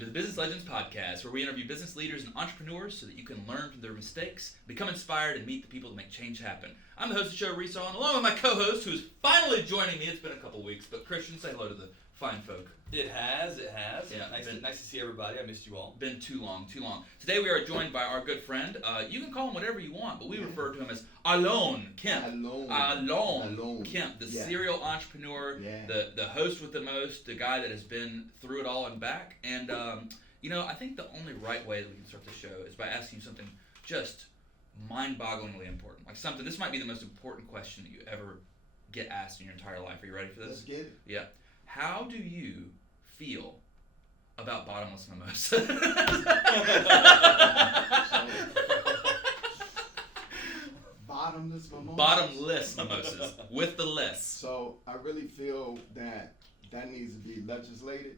to the Business Legends Podcast, where we interview business leaders and entrepreneurs so that you can learn from their mistakes, become inspired, and meet the people that make change happen. I'm the host of the show, Reese Allen, along with my co-host, who's finally joining me. It's been a couple weeks, but Christian, say hello to the fine folk. It has. Yeah, Nice to see everybody. I missed you all. Been too long. Today we are joined by our good friend. You can call him whatever you want, but we refer to him as Allan Kemp. Allan Kemp, the serial entrepreneur, the host with the most, the guy that has been through it all and back. And, I think the only right way that we can start the show is by asking you something just mind-bogglingly important. Like something, this might be the most important question that you ever get asked in your entire life. Are you ready for this? Let's get it. Yeah. How do you feel about bottomless mimosas? Bottomless mimosas? Bottomless mimosas, with the less. So I really feel that needs to be legislated.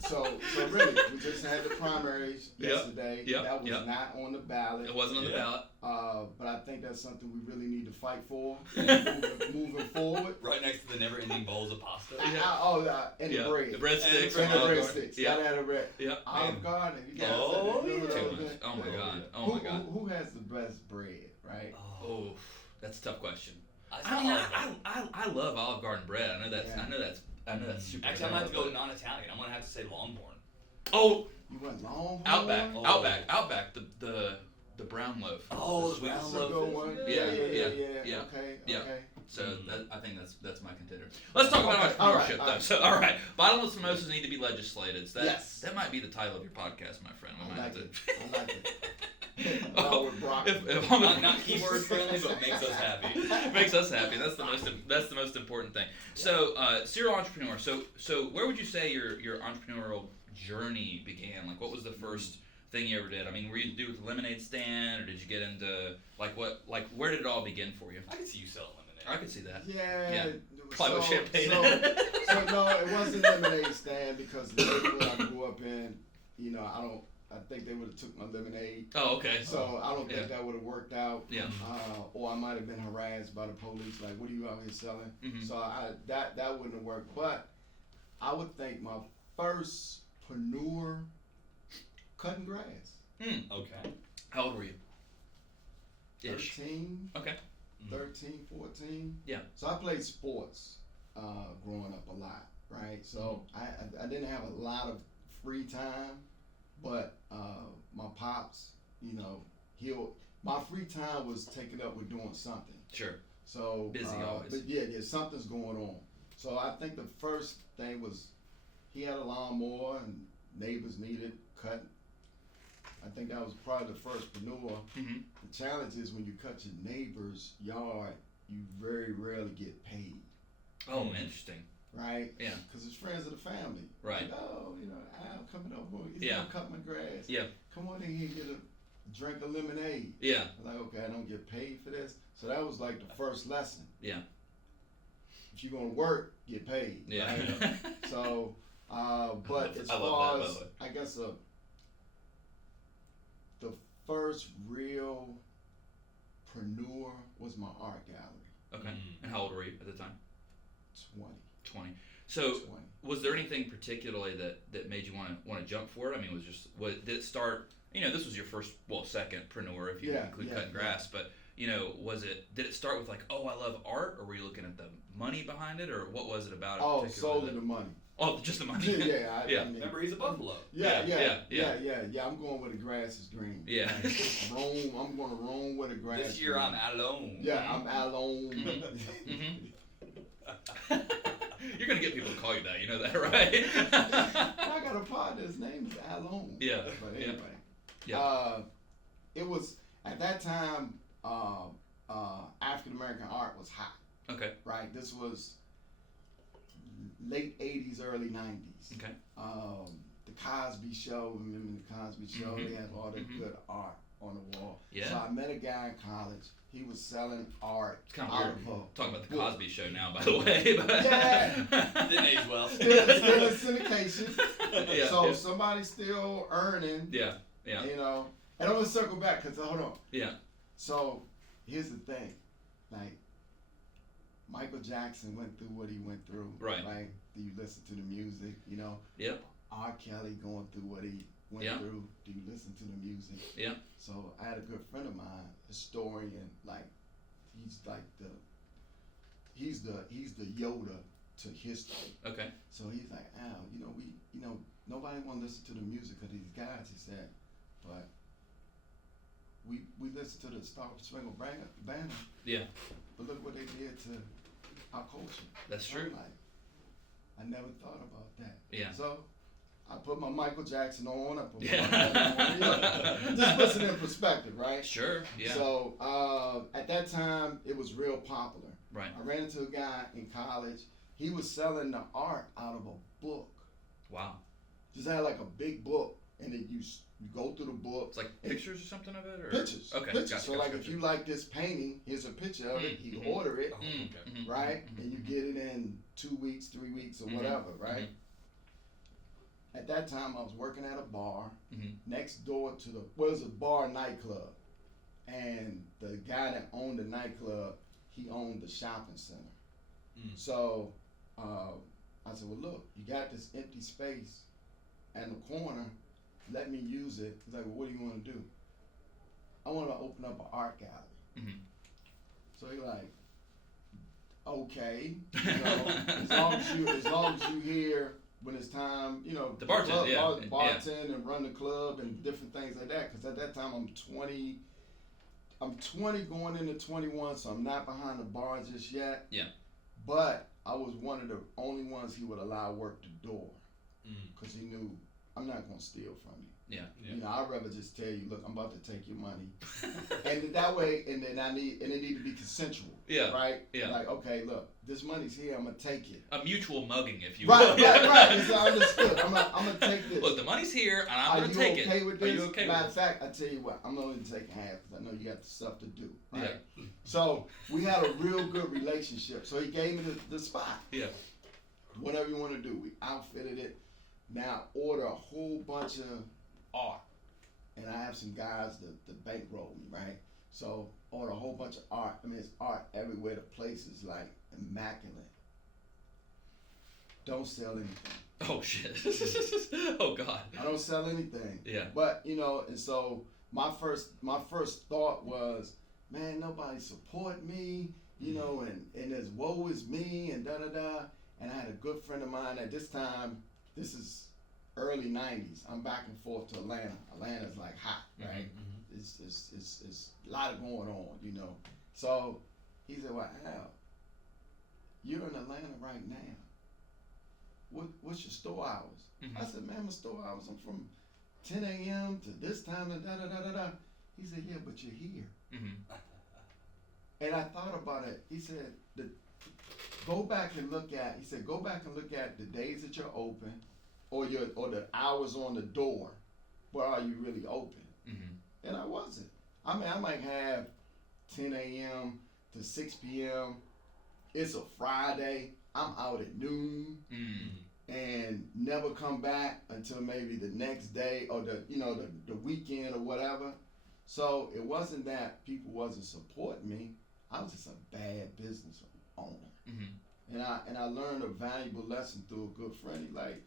So really, we just had the primaries yesterday. That was not on the ballot. It wasn't on the ballot. But I think that's something we really need to fight for moving forward. Right next to the never-ending bowls of pasta. And the bread. The breadsticks. And the breadsticks. Yeah. Gotta have the bread. Yep. Olive Garden. You guys Oh my God. Who has the best bread, right? Oh, that's a tough question. I love Olive Garden bread. I know that's super. Actually, I'm gonna have to go non-Italian. I'm gonna have to say Longhorn. Oh, you went Longhorn? Outback. The brown loaf. Oh, the brown loaf. Yeah. Okay. So I think that's my contender. Let's talk about entrepreneurship though. So all right, bottomless mimosas need to be legislated. So that might be the title of your podcast, my friend. I like it. Not keyword friendly, but makes us happy. Makes us happy. That's the most important thing. So serial entrepreneur. So where would you say your entrepreneurial journey began? Like, what was the first thing you ever did? I mean, were you to do with the lemonade stand, or did you get into where did it all begin for you? I could see you selling lemonade. I could see that. Yeah. Probably with champagne. So no, it wasn't a lemonade stand because the neighborhood I grew up in, I think they would have took my lemonade. Oh, okay. So I don't think that would have worked out. Yeah. Or I might have been harassed by the police. Like, what are you out here selling? Mm-hmm. So that wouldn't have worked. But I would think my first preneur cutting grass. Okay. How old were you? 13. Okay. 13, 14. Yeah. So I played sports growing up a lot, right? So I didn't have a lot of free time, but my pops, my free time was taken up with doing something. Sure. So busy always. But something's going on. So I think the first thing was he had a lawnmower and neighbors needed cut. I think that was probably the first preneur. Mm-hmm. The challenge is when you cut your neighbor's yard, you very rarely get paid. Oh, interesting. Right? Yeah. Because it's friends of the family. Right. Like, Al coming over. He's gonna cut my grass. Yeah. Come on in here and get a drink of lemonade. Yeah. I'm like, okay, I don't get paid for this. So that was like the first lesson. Yeah. If you're gonna work, get paid. Yeah. Right? So, but as far as I guess the first real preneur was my art gallery. Okay. And how old were you at the time? 20. So 20. Was there anything particularly that made you want to jump for it? I mean, did it start? This was your second preneur if you include cutting grass, but did it start with like, oh, I love art, or were you looking at the money behind it, or what was it about it? Oh, solely the money. Oh, just the money. I mean, remember, he's a buffalo. Yeah. I'm going where the grass is green. Yeah. I'm going to roam where the grass. This year green. I'm alone. Yeah, I'm alone. You're gonna get people to call you that. You know that, right? I got a partner. His name is Allan. Yeah. But anyway. Yeah. It was at that time. African American art was hot. Okay. Right. This was late '80s, early '90s. Okay. The Cosby Show. Remember the Cosby Show? They had all the good art on the wall. Yeah. So I met a guy in college. He was selling art. It's kind of weird talking about the book. Cosby Show now, by the way. But Didn't age well. Still in syndication. Yeah. So somebody's still earning. Yeah. And I'm gonna circle back because hold on. Yeah. So here's the thing, like Michael Jackson went through what he went through. Right. Do you listen to the music? Yep. R. Kelly going through what he went through. Do you listen to the music? Yeah. So I had a good friend of mine, historian, like he's the Yoda to history. Okay. So he's like, Al, nobody want to listen to the music of these guys. He said, but we listen to the Star Spangled Banner. Yeah. But look what they did to our culture. That's true. I never thought about that. Yeah. So I put my Michael Jackson on. I put my Michael Jackson on. Just listen in perspective, right? Sure. Yeah. So at that time, it was real popular. Right. I ran into a guy in college. He was selling the art out of a book. Wow. Just had like a big book, and then you go through the book. It's like pictures or something of it, or pictures. Okay. Pictures. Gotcha, So like if you like this painting, here's a picture of it. You order it, right? And you get it in 2 weeks, 3 weeks, or whatever, right? At that time, I was working at a bar next door to it was a bar nightclub, and the guy that owned the nightclub, he owned the shopping center. So I said, well, look, you got this empty space in the corner. Let me use it. He's like, well, what do you want to do? I want to open up an art gallery. So he's like, okay, as long as you here when it's time, the bartend, bartend and run the club and different things like that. Because at that time I'm 20 going into 21, so I'm not behind the bar just yet. Yeah. But I was one of the only ones he would allow work the door, because he knew I'm not gonna steal from you. Yeah. I'd rather just tell you, look, I'm about to take your money, and that way, and then it need to be consensual. Yeah. Right. Yeah. Like, okay, look, this money's here. I'm gonna take it. A mutual mugging, if you will. Right. It's understood. I'm gonna take this. Look, the money's here, and I'm gonna take it. Are you okay with this? Are you okay Matter with of fact, I tell you what, I'm only taking half because I know you got stuff to do. Right? Yeah. So we had a real good relationship. So he gave me the spot. Yeah. Whatever you want to do, we outfitted it. Now order a whole bunch of art, and I have some guys that bankroll me, right? So order a whole bunch of art. I mean, it's art everywhere. The place is like immaculate. Don't sell anything. Oh shit. Oh god. I don't sell anything. Yeah. But and so my first thought was, man, nobody support me, and there's woe is me and da da da. And I had a good friend of mine at this time. This is early '90s. I'm back and forth to Atlanta. Atlanta's like hot, right? It's a lot of going on, So he said, well, Al, you're in Atlanta right now. What's your store hours? I said, man, my store hours, I'm from 10 a.m. to this time and da da da da da. He said, yeah, but you're here. And I thought about it. He said, go back and look at the days that you're open, or the hours on the door, but are you really open? And I wasn't. I mean, I might have 10 a.m. to 6 p.m. It's a Friday. I'm out at noon and never come back until maybe the next day or the weekend or whatever. So it wasn't that people wasn't supporting me. I was just a bad business owner. And I learned a valuable lesson through a good friend. He's like,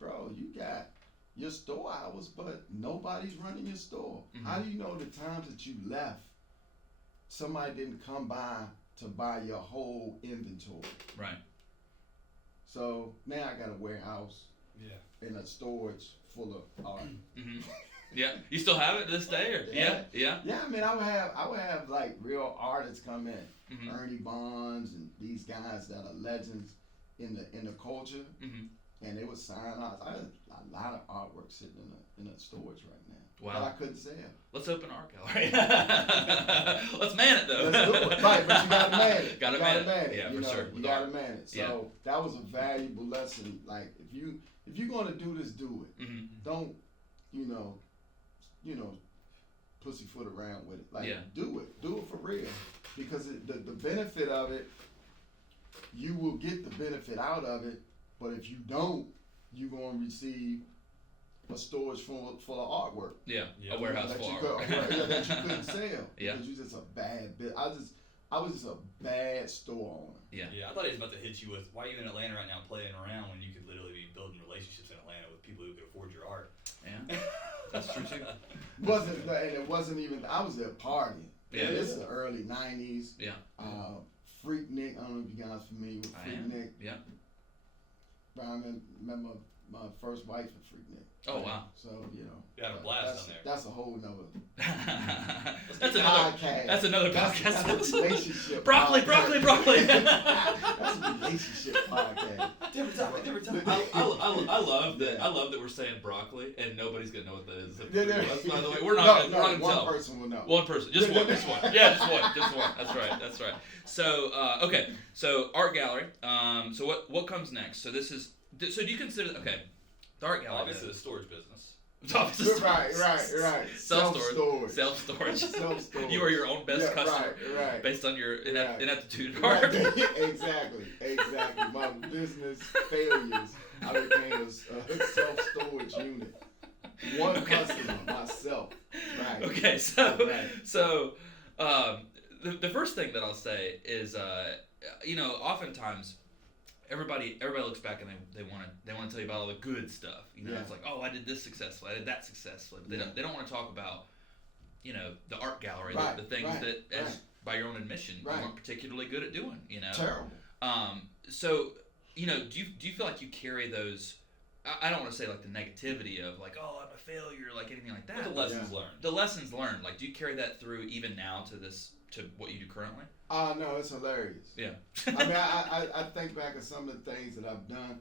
bro, you got your store hours, but nobody's running your store. How do you know the times that you left, somebody didn't come by to buy your whole inventory? Right. So now I got a warehouse and a storage full of art. Yeah. You still have it to this day, or yeah. Yeah, I mean, I would have like real artists come in, Ernie Bonds and these guys that are legends in the culture, and they would sign out. I had a lot of artwork sitting in a storage right now. Wow. That I couldn't sell. Let's open art gallery. Let's man it though. Let's do it. Right, but you gotta man it. Gotta man it. Yeah, for sure. You gotta man it. So that was a valuable lesson. Like if you're gonna do this, do it. Don't pussyfoot around with it. Like do it for real. Because the benefit of it, you will get the benefit out of it. But if you don't, you're gonna receive a storage full of artwork. Yeah. A warehouse full of artwork. That you couldn't sell. Yeah. Because you're just a bad bit. I was just a bad store owner. Yeah, I thought he was about to hit you with, why are you in Atlanta right now playing around when you could literally be building relationships in Atlanta with people who who could afford your art. Yeah, that's true too. And it wasn't even. I was there partying. Yeah. This is the early '90s. Yeah. Freak Nick. I don't know if you guys are familiar with Freak Nick. Yeah. But I remember my first wife at Freak Nick. Oh wow. So you know. You had a blast on there. That's a whole nother. That's another podcast. That's a relationship. Broccoli. That's a relationship podcast. Different time. I love that. Yeah. I love that we're saying broccoli and nobody's gonna know what that is. Yeah. By the way, we're not gonna one tell. person will know. One person, just one. Yeah, just one. That's right. So okay, so art gallery. So what comes next? So this is. So do you consider the art gallery? Obviously, the storage business. Right. Self-storage. You are your own best customer, right. based on your ineptitude at Right. art. Exactly. My business failures, I became a self-storage unit. One customer, myself. Right. Okay, so the first thing that I'll say is, oftentimes everybody looks back and they want to tell you about all the good stuff. It's like, oh, I did this successfully, I did that successfully. But they don't want to talk about, the art gallery, the things that, as by your own admission, you weren't particularly good at doing. Terrible. So, do you feel like you carry those? I don't want to say like the negativity of like, oh, I'm a failure, like anything like that. But the lessons learned. The lessons learned. Like, do you carry that through even now to what you do currently? No, it's hilarious. Yeah. I mean, I think back at some of the things that I've done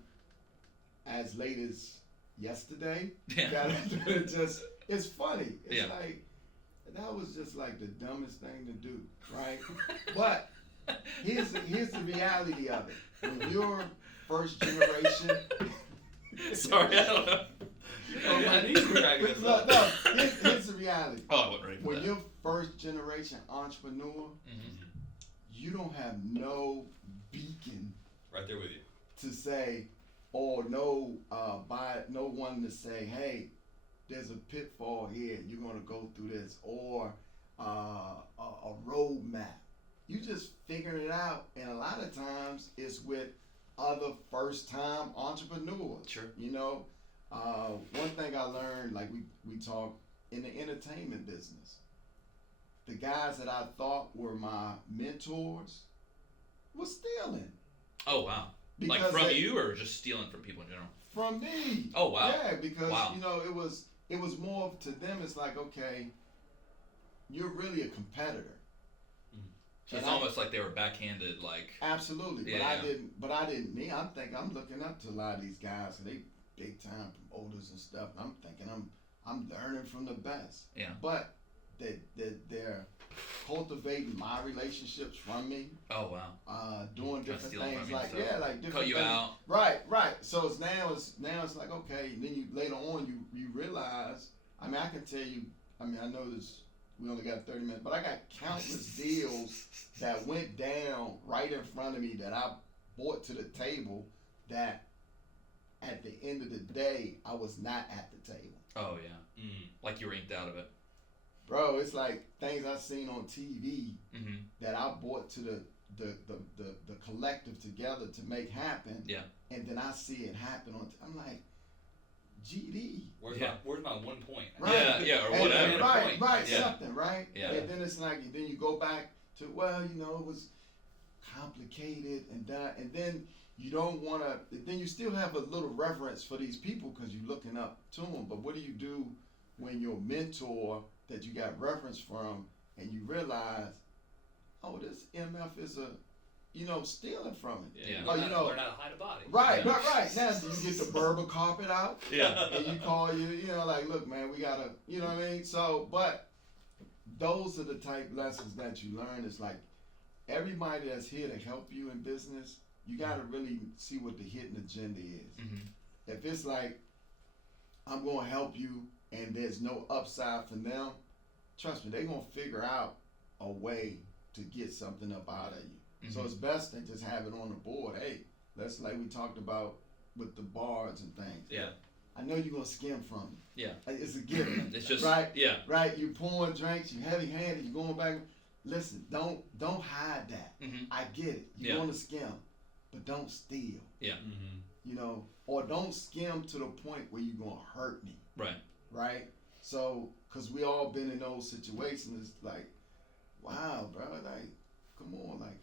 as late as yesterday. Yeah. It's funny. It's Yeah. like, that was just like the dumbest thing to do, right? But here's the reality of it. When you're first generation. Sorry, I don't know. I knew you were dragging this up. No, here's the reality. Oh, I wasn't ready for When that. you're first generation entrepreneur, you don't have no beacon Right there with you. to say, or no one to say, hey, there's a pitfall here, you're gonna go through this, or a roadmap. You just figuring it out, and a lot of times it's with other first-time entrepreneurs. Sure. One thing I learned, like we talk in the entertainment business, the guys that I thought were my mentors were stealing. Oh wow! Like from you, or just stealing from people in general? From me. Oh wow! Yeah, because wow. it was more to them. It's like, okay, you're really a competitor. So it's almost like they were backhanded, like. Absolutely, yeah. But I didn't. I'm looking up to a lot of these guys, and they big time promoters and stuff. And I'm thinking I'm learning from the best. Yeah. But they're cultivating my relationships from me. Oh wow. Doing different things like different cut you things. out. Right. So it's now it's like, okay. And then you later on you realize. I mean, I can tell you. I mean, I know this. We only got 30 minutes, but I got countless deals that went down right in front of me that I brought to the table that at the end of the day, I was not at the table. Oh, yeah. Like you were inked out of it. Bro, it's like things I've seen on TV that I brought to the collective together to make happen. Yeah. And then I see it happen I'm like, GD. Where's my 1 point? Right. Yeah, or whatever. Right, yeah. something, right? Yeah. And then it's like, then you go back to, it was complicated and that, and then you don't want to, then you still have a little reverence for these people because you're looking up to them. But what do you do when your mentor that you got reference from and you realize, oh, this MF is stealing from it. Yeah. Oh, learn how to hide a body. Right. Yeah. Right. Now you get the Berber carpet out. Yeah. And you call like, look, man, we gotta, you know what I mean? So, but those are the type lessons that you learn. It's like everybody that's here to help you in business, you gotta really see what the hidden agenda is. If it's like, I'm gonna help you and there's no upside for them, trust me, they're gonna figure out a way to get something up out of you. So it's best to just have it on the board. Hey, let's, like we talked about with the bars and things. Yeah. I know you're gonna skim from it. Yeah. Like, it's a given. It's just right. Yeah. Right. You pouring drinks. You heavy-handed. You going back. Listen. Don't hide that. I get it. You're gonna skim, but don't steal. Yeah. or don't skim to the point where you're gonna hurt me. Right. So, cause we all been in those situations. It's like, wow, bro, like, come on, like,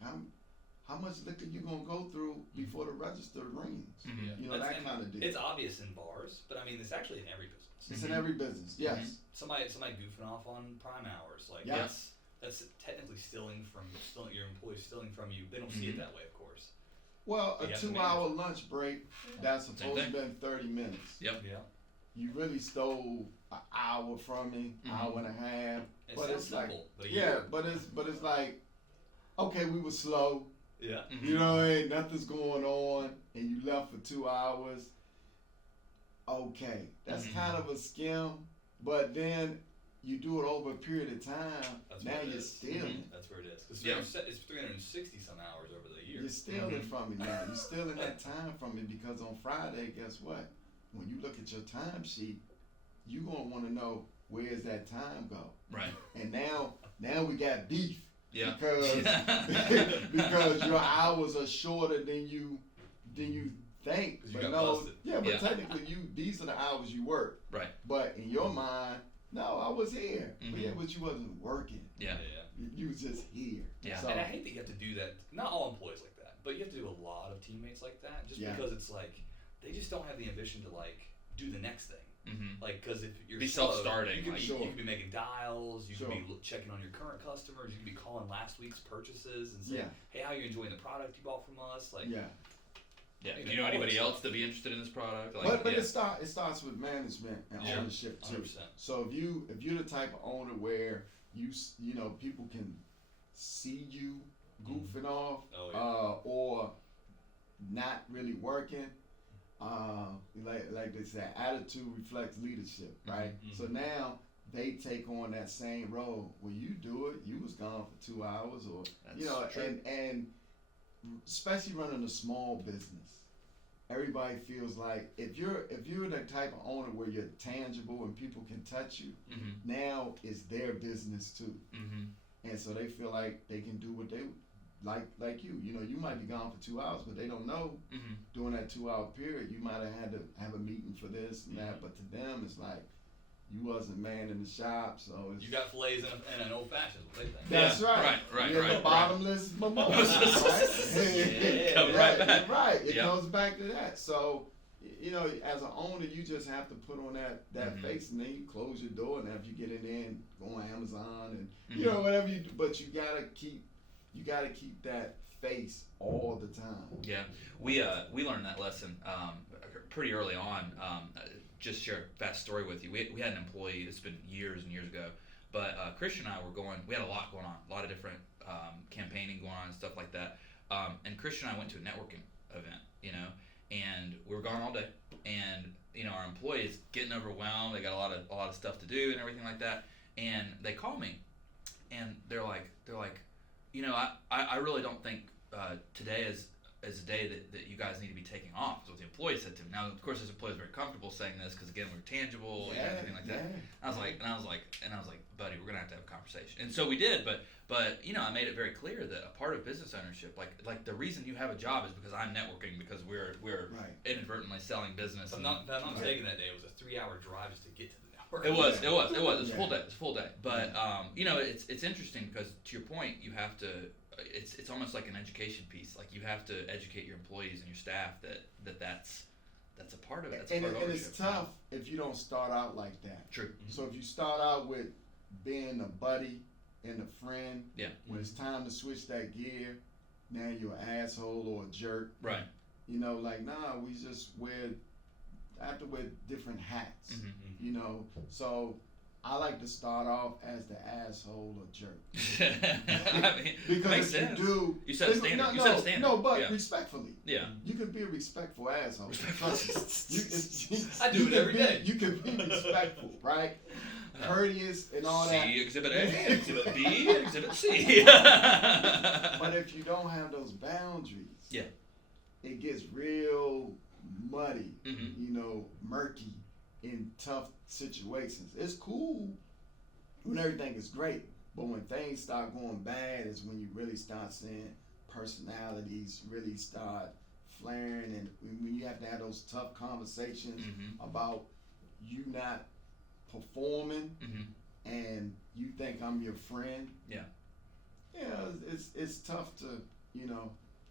how much liquor you gonna go through before the register rings? That kind of deal. It's obvious in bars, but I mean, it's actually in every business. It's in every business, yes. Somebody goofing off on prime hours, like that's technically stealing your employees stealing from you. They don't see it that way, of course. Well, a 2-hour lunch break that's supposed to be 30 minutes. Yep. Yeah. You really stole an hour from me, hour and a half. But it's simple, like, but it's like, okay, we were slow. Yeah. Ain't nothing's going on, and you left for 2 hours. Okay, that's kind of a skim, but then you do it over a period of time. Now you're stealing. That's where it is. Because it's 360 some hours over the year. You're stealing from me now. You're stealing that time from me because on Friday, guess what? When you look at your time sheet, you're gonna want to know where's that time go. Right. And now we got beef. Yeah. Because your hours are shorter than you think. But busted. But technically these are the hours you work. Right. But in your mind, no, I was here. But you wasn't working. Yeah. You was just here. Yeah. So, and I hate that you have to do that. Not all employees like that, but you have to do a lot of teammates like that, just because it's like they just don't have the ambition to like do the next thing. Like, because if you're be slow, self-starting, you could be making dials, you could be checking on your current customers, you could be calling last week's purchases and saying, hey, how are you enjoying the product you bought from us? Like, do you know anybody else to be interested in this product? Like, but it starts with management and ownership too. 100%. So if you're the type of owner where you people can see you goofing off or not really working. Like they say, attitude reflects leadership, right? So now they take on that same role. When you do it, you was gone for 2 hours, or and especially running a small business, everybody feels like if you're the type of owner where you're tangible and people can touch you, now it's their business too, and so they feel like they can do what they. Like you might be gone for 2 hours, but they don't know during that 2 hour period you might have had to have a meeting for this and that. But to them, it's like you wasn't man in the shop, so it's, you got fillets and an old fashioned. That's right. The bottomless mimosa, right? It comes back to that. So as an owner, you just have to put on that face, and then you close your door. And if you get in there and go on Amazon and whatever you do, but you gotta keep that face all the time. Yeah, we learned that lesson pretty early on. Just share a fast story with you. We had an employee. It's been years and years ago, but Christian and I we had a lot going on, a lot of different campaigning going on and stuff like that. And Christian and I went to a networking event, and we were gone all day. And our employees getting overwhelmed. They got a lot of stuff to do and everything like that. And they call me, and they're like. I really don't think today is a day that you guys need to be taking off. Is what the employee said to me. Now, of course, this employee is very comfortable saying this because again, we're tangible and everything like that. I was like, buddy, we're gonna have to have a conversation. And so we did. But I made it very clear that a part of business ownership, like the reason you have a job is because I'm networking, because we're inadvertently selling business. If I'm not mistaken, that day it was a 3-hour drive just to get to the network. It was a full day. It's a full day. But it's interesting because to your point, you have to. It's almost like an education piece. Like you have to educate your employees and your staff that's a part of it. That's a part of ownership. And it's tough if you don't start out like that. True. So if you start out with being a buddy and a friend, when it's time to switch that gear, now you're an asshole or a jerk. Right. We just have to wear different hats. So I like to start off as the asshole or jerk. Because makes sense. You set a standard. No, but respectfully. Yeah. You can be a respectful asshole. I do it every day. You can be respectful, right? Courteous and all that. See Exhibit A, Exhibit B, Exhibit C. But if you don't have those boundaries, it gets real muddy, murky in tough situations. It's cool when everything is great, but when things start going bad is when you really start seeing personalities really start flaring, and when you have to have those tough conversations about you not performing, and you think I'm your friend. Yeah. It's tough to,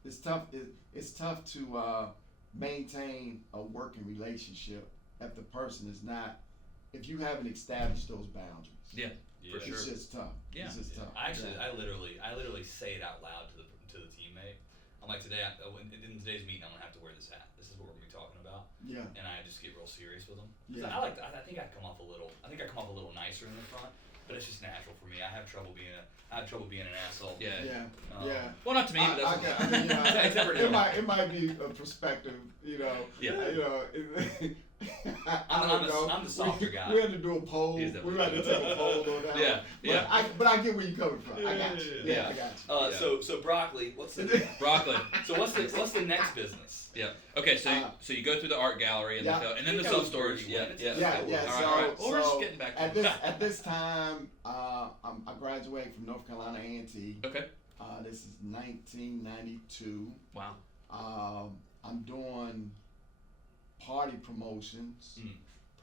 it's tough to maintain a working relationship if the person is not, if you haven't established those boundaries. Yeah. For sure. It's just tough. Yeah. It's just tough. I literally say it out loud to the teammate. I'm like, today, in today's meeting, I'm gonna have to wear this hat. This is what we're gonna be talking about. Yeah. And I just get real serious with them. Yeah. I think I come off a little nicer in the front, but it's just natural for me. I have trouble being an asshole. Yeah. Yeah. Well, not to me, but that's it might be a perspective, Yeah. I'm the softer guy. We had to do a poll. We had to take a poll on that. Yeah. But I get where you're coming from. I got you. Yeah. I got you. So broccoli. What's what's the next business? Yeah. Okay. So you go through the art gallery and then the self storage. Yeah. All right. Well, we're just getting back to at this time, I graduated from North Carolina A&T. Okay. This is 1992. Wow. I'm doing party promotions,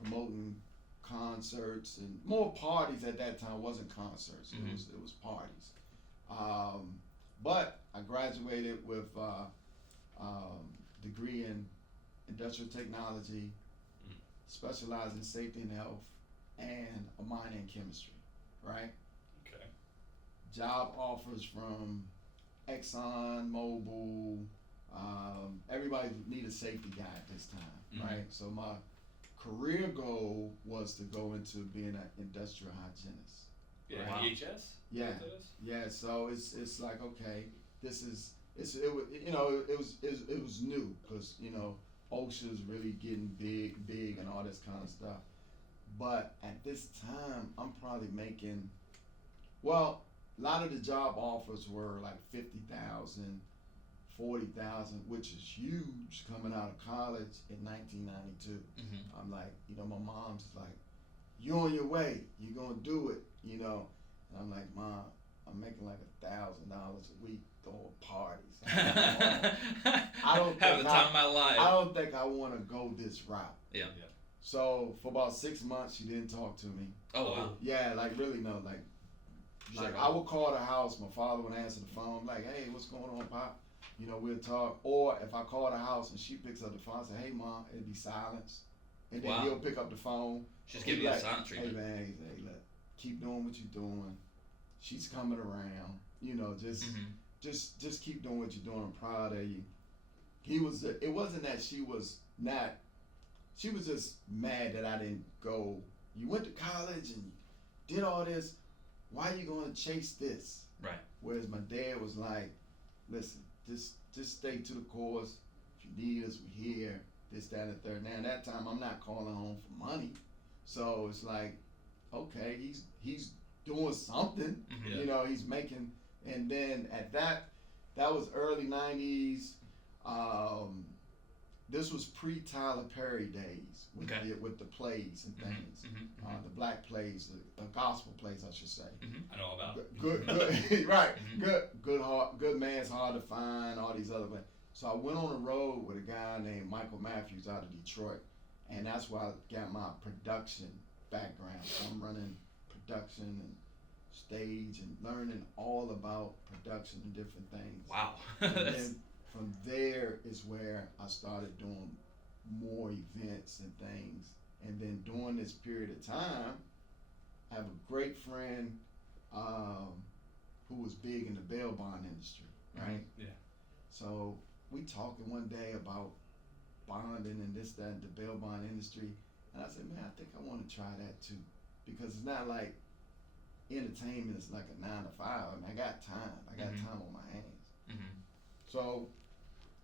promoting concerts, and more parties at that time. Wasn't concerts. It was parties. But I graduated with degree in industrial technology, specialized in safety and health, and a minor in chemistry. Right. Okay. Job offers from Exxon Mobil. Everybody need a safety guy at this time, right? So my career goal was to go into being an industrial hygienist. Yeah, wow. EHS. Yeah. So it's like, okay, it was new because OSHA's really getting big and all this kind of stuff. But at this time, I'm probably making, well, a lot of the job offers were like 50,000. 40,000, which is huge coming out of college in 1992. I'm like, my mom's like, you're on your way, you're gonna do it, and I'm like, Mom, I'm making like $1,000 a week throwing parties. I don't have the time of my life. I don't think I want to go this route. Yeah. So for about 6 months, she didn't talk to me. Oh wow. Yeah, like really no, like I would call the house. My father would answer the phone, like, hey, what's going on, Pop? We'll talk. Or if I call the house and she picks up the phone, I say, hey, Mom, it'd be silence. And then he'll pick up the phone. She's giving you a silent treatment. Hey, man, look, keep doing what you're doing. She's coming around. Just keep doing what you're doing. I'm proud of you. It wasn't that she was just mad that I didn't go. You went to college and you did all this. Why are you going to chase this? Right. Whereas my dad was like, listen, just stay to the course. If you need us, we're here. This, that, and the third. Now, at that time, I'm not calling home for money. So it's like, okay, he's doing something. He's making. And then at that was early 90s. This was pre-Tyler Perry days with the plays and things. The black plays, the gospel plays, I should say. I know about good, right? Good man's hard to find. All these other things. So I went on the road with a guy named Michael Matthews out of Detroit, and that's where I got my production background. So I'm running production and stage and learning all about production and different things. Wow. And then from there is where I started doing more events and things. And then during this period of time, I have a great friend who was big in the bail bond industry, right? Yeah. So we talking one day about bonding and this, that, and the bail bond industry. And I said, man, I think I want to try that too. Because it's not like entertainment is like a 9 to 5. I mean, I got time. I got time on my hands. So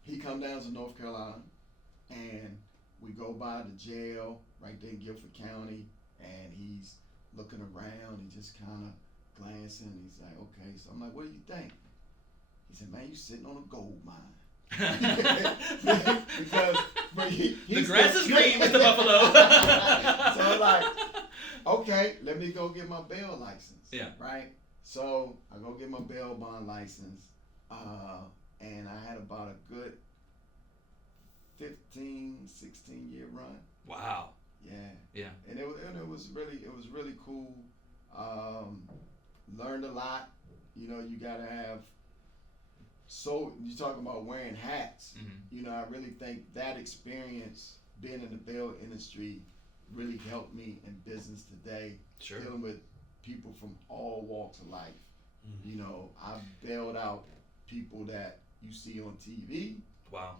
he come down to North Carolina, and we go by the jail right there in Guilford County, and he's looking around. He just kind of glancing. He's like, okay. So I'm like, what do you think? He said, man, you sitting on a gold mine. Because the grass is green with the buffalo. So I'm like, okay, let me go get my bail license. Yeah. Right? So I go get my bail bond license, and I had about a good 16-year run. Wow. Yeah. And it was really cool. Learned a lot. You know, you gotta have. So you talking about wearing hats. You know, I really think that experience being in the bail industry really helped me in business today. Sure. Dealing with people from all walks of life. You know, I bailed out people that you see on TV. Wow.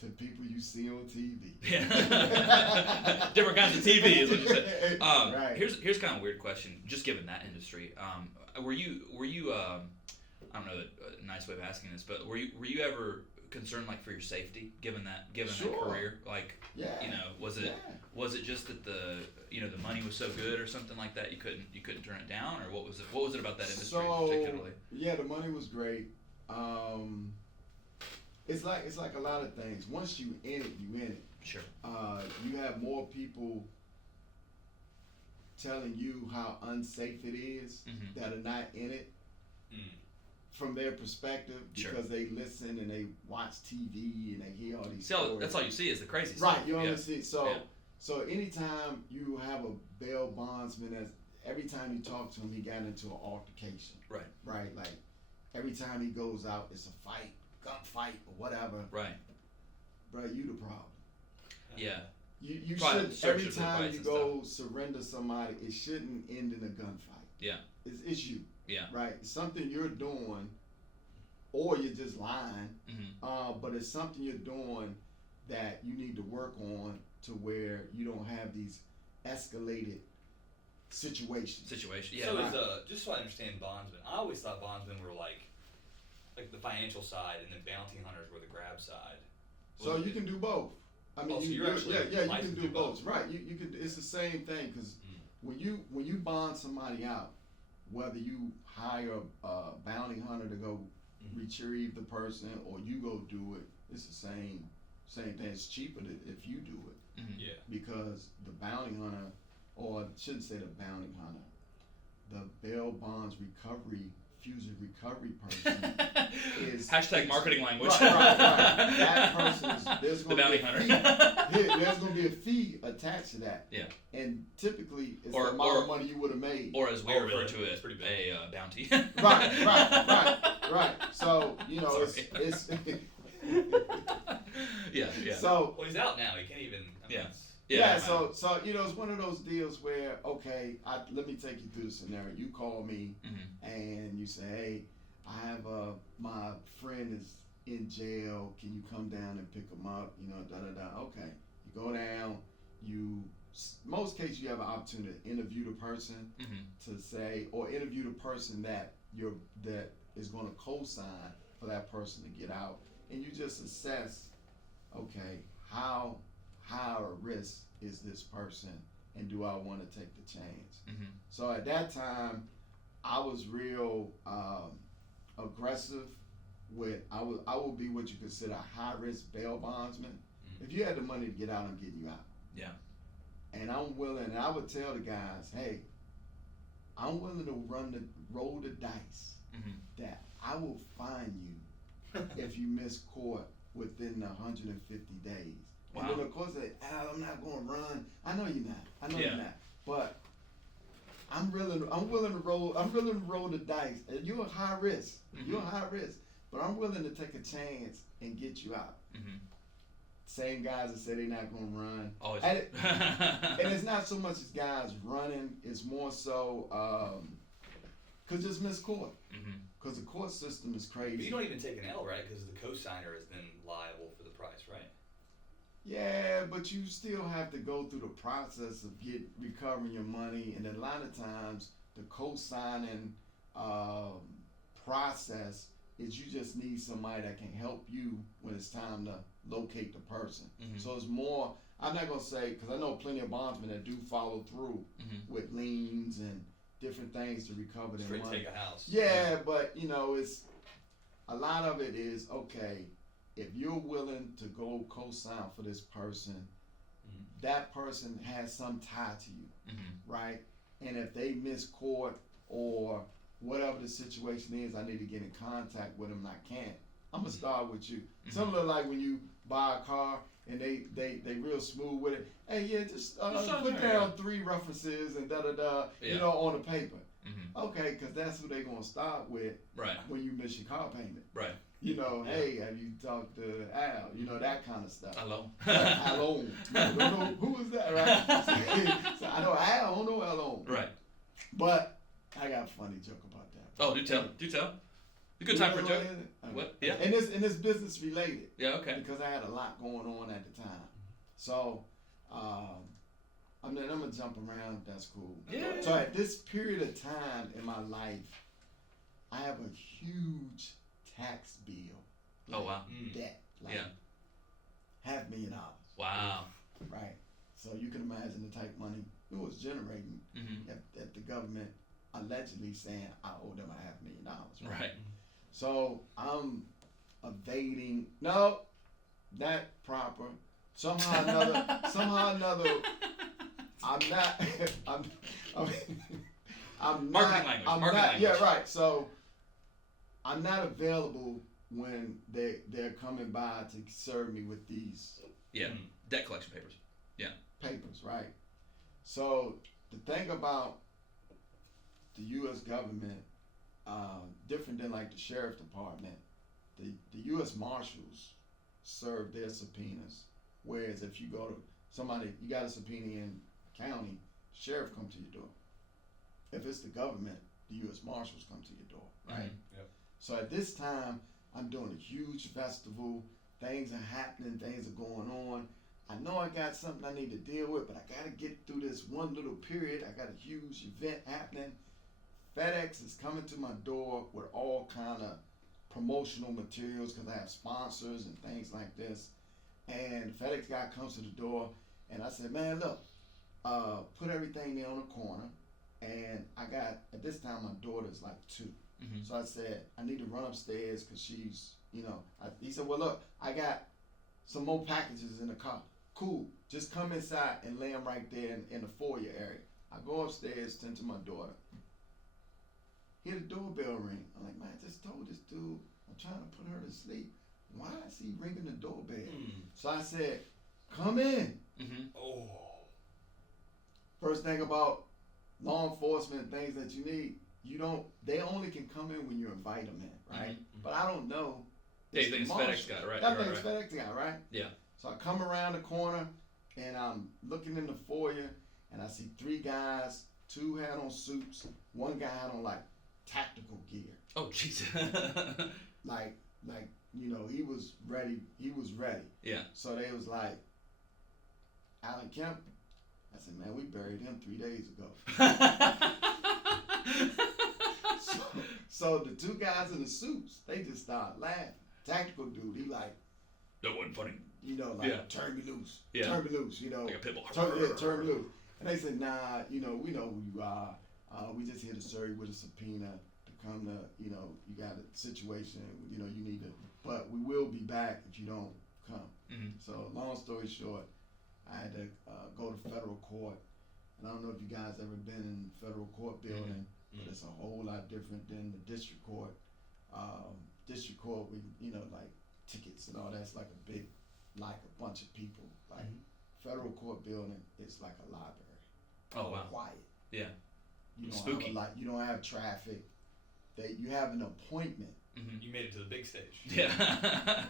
To people you see on TV. Yeah. Different kinds of TV is what you said. Right. Here's kind of a weird question. Just given that industry, were you I don't know a nice way of asking this, but were you ever concerned like for your safety given that career? Like, you know, was it just that the money was so good or something like that you couldn't turn it down, or what was it about that industry particularly? Yeah, the money was great. It's like a lot of things. Once you in it, you in it. Sure. You have more people telling you how unsafe it is that are not in it from their perspective, because they listen and they watch TV and they hear all these stories. That's all you see is the crazy stuff. Right, you only see. So anytime you have a bail bondsman, every time you talk to him, he got into an altercation. Right. Right, like every time he goes out, it's a fight, gunfight, or whatever. Right. Bro, you the problem. Yeah. You should, every time you go surrender somebody, it shouldn't end in a gunfight. Yeah. It's you. Yeah. Right? It's something you're doing, or you're just lying, but it's something you're doing that you need to work on to where you don't have these escalated situations. Yeah. So just so I understand bondsmen, I always thought bondsmen were like the financial side, and then bounty hunters were the grab side. So you can do both. I mean, so you can do both. Right? You can. It's the same thing, because when you bond somebody out, whether you hire a bounty hunter to go retrieve the person or you go do it, it's the same thing. It's cheaper if you do it. Yeah. Because the bounty hunter, or I shouldn't say the bounty hunter, the bail bonds fusion recovery person is hashtag marketing language. Right. That person there's the bounty hunter. There's going to be a fee attached to that. Yeah. And typically, it's the amount of money you would have made. Or as we refer to it, a bounty. Right. So, you know, it's yeah. So, well, he's out now. He can't even. So you know, it's one of those deals where, okay, let me take you through the scenario. You call me and you say, hey, I have my friend is in jail. Can you come down and pick him up? You know, Okay, you go down. Most cases you have an opportunity to interview the person to say, or interview the person that is going to co-sign for that person to get out, and you just assess, okay, how a risk is this person, and do I want to take the chance? So at that time, I was real aggressive with. I will be what you consider a high risk bail bondsman. If you had the money to get out, I'm getting you out. Yeah. And I'm willing. And I would tell the guys, hey, I'm willing to roll the dice that I will fine you if you miss court within 150 days. Wow. And then of course I'm not going to run. I know you're not. You're not. But I'm willing to roll the dice. And you're a high risk. You're a high risk. But I'm willing to take a chance and get you out. Same guys that say they're not going to run. Always. And it's not so much as guys running. It's more so because just miss court. Because the court system is crazy. But you don't even take an L, right? Because the co-signer is then liable for the price, right? Yeah, but you still have to go through the process of recovering your money, and a lot of times the co-signing process is you just need somebody that can help you when it's time to locate the person. So it's more. I'm not gonna say, because I know plenty of bondsmen that do follow through with liens and different things to recover their money. Take a house. Yeah, but you know, it's a lot of it is okay. If you're willing to go co-sign for this person, that person has some tie to you, right? And if they miss court or whatever the situation is, I need to get in contact with them and I can't. I'm gonna start with you. Similar like when you buy a car and they real smooth with it. Hey, yeah, just put down 3 references and you know, on the paper. Okay, because that's who they gonna start with. Right. When you miss your car payment. Right. You know, hey, have you talked to Al? You know, that kind of stuff. Alone. Alone. Don't know who is that, right? So I know Al. I don't know Alone. Right. But I got a funny joke about that. Oh, do tell. Do tell. A good time for a joke. What? Yeah. And it's business related. Yeah. Okay. Because I had a lot going on at the time. So, I'm gonna jump around. That's cool. Yeah. So at this period of time in my life, I have a huge tax bill. Oh wow. Debt. Like $500,000. Wow. Right. So you can imagine the type of money it was generating at the government allegedly saying I owe them $500,000. Right. So I'm evading. No, not proper. Somehow or another. I'm not. I'm marketing language. I'm marketing not. language. Yeah, right. So I'm not available when they're coming by to serve me with these. Yeah. Debt collection papers. Yeah. Papers, right? So the thing about the U.S. government, different than like the sheriff department, the U.S. Marshals serve their subpoenas. Whereas if you go to somebody, you got a subpoena in county, sheriff come to your door. If it's the government, the U.S. Marshals come to your door, right? Yep. So at this time, I'm doing a huge festival. Things are happening. Things are going on. I know I got something I need to deal with, but I got to get through this one little period. I got a huge event happening. FedEx is coming to my door with all kind of promotional materials because I have sponsors and things like this. And the FedEx guy comes to the door, and I said, man, look, put everything there on the corner. And I got, at this time, my daughter's like 2. So I said, I need to run upstairs because she's, you know, he said, well, look, I got some more packages in the car. Cool. Just come inside and lay them right there in the foyer area. I go upstairs, tend to my daughter. Hear the doorbell ring. I'm like, man, I just told this dude I'm trying to put her to sleep. Why is he ringing the doorbell? So I said, come in. Oh. First thing about law enforcement, things that you need, they only can come in when you invite them in, right? But I don't know. Yeah, you think it's FedEx guy, right? I think it's FedEx guy, right? Yeah. So I come around the corner, and I'm looking in the foyer, and I see 3 guys. 2 had on suits. 1 guy had on like tactical gear. Oh, jeez. like you know, he was ready. Yeah. So they was like, Allan Kemp. I said, man, we buried him 3 days ago. So the 2 guys in the suits, they just started laughing. Tactical dude, he like, that wasn't funny. You know, like, turn me loose. Yeah. Turn me loose, you know. Like a pit bull. Turn me loose. And they said, nah, you know, we know who you are. We just here to serve you with a subpoena to come to, you know, you got a situation, you know, you need to, but we will be back if you don't come. So long story short, I had to go to federal court. And I don't know if you guys ever been in federal court building, but it's a whole lot different than the district court. District court, you know, like tickets and all that's like a big, like a bunch of people. Like federal court building is like a library. Oh wow. Quiet. Yeah. You don't spooky. have you don't have traffic. You have an appointment. You made it to the big stage. Yeah.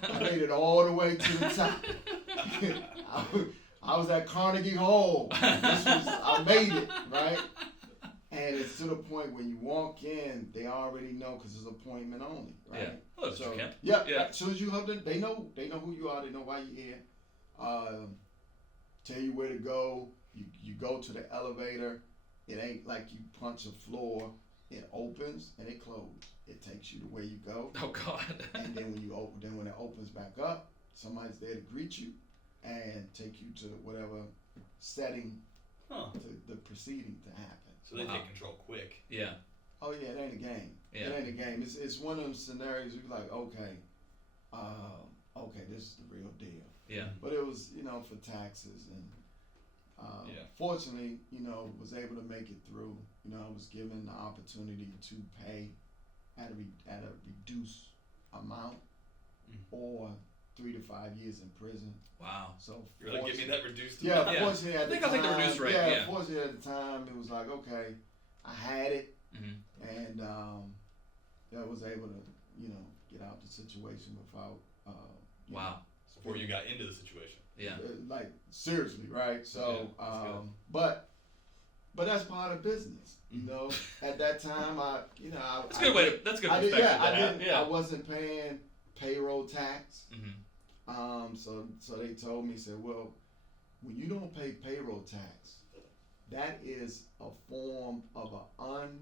I made it all the way to the top. I was at Carnegie Hall. I made it, right? And it's to the point when you walk in, they already know because it's appointment only, right? Yeah. Hello, So, Mr. Kemp. yeah. Yeah. As soon as you have them, they know who you are. They know why you're here. Tell you where to go. You go to the elevator. It ain't like you punch a floor. It opens and it closes. It takes you to where you go. Oh God. And then when it opens back up, somebody's there to greet you and take you to whatever setting to the proceeding to happen. So they take control quick. Yeah. Oh yeah, it ain't a game. Yeah. It ain't a game. It's one of them scenarios you're like, okay, this is the real deal. Yeah. But it was, you know, for taxes and fortunately, you know, was able to make it through. You know, I was given the opportunity to pay at a reduced amount, or 3 to 5 years in prison. Wow. So you're like, give me that reduced. Yeah, fortunately at the time. I think the reduced rate. Yeah. Fortunately at the time, it was like, okay, I had it, and I was able to, get out the situation without. Wow. Before you got into the situation. Yeah. Like seriously, right? So, but that's part of business, At that time, That's a good way to. That's a good perspective. I wasn't paying payroll tax. So they told me, said, well, when you don't pay payroll tax, that is a form of an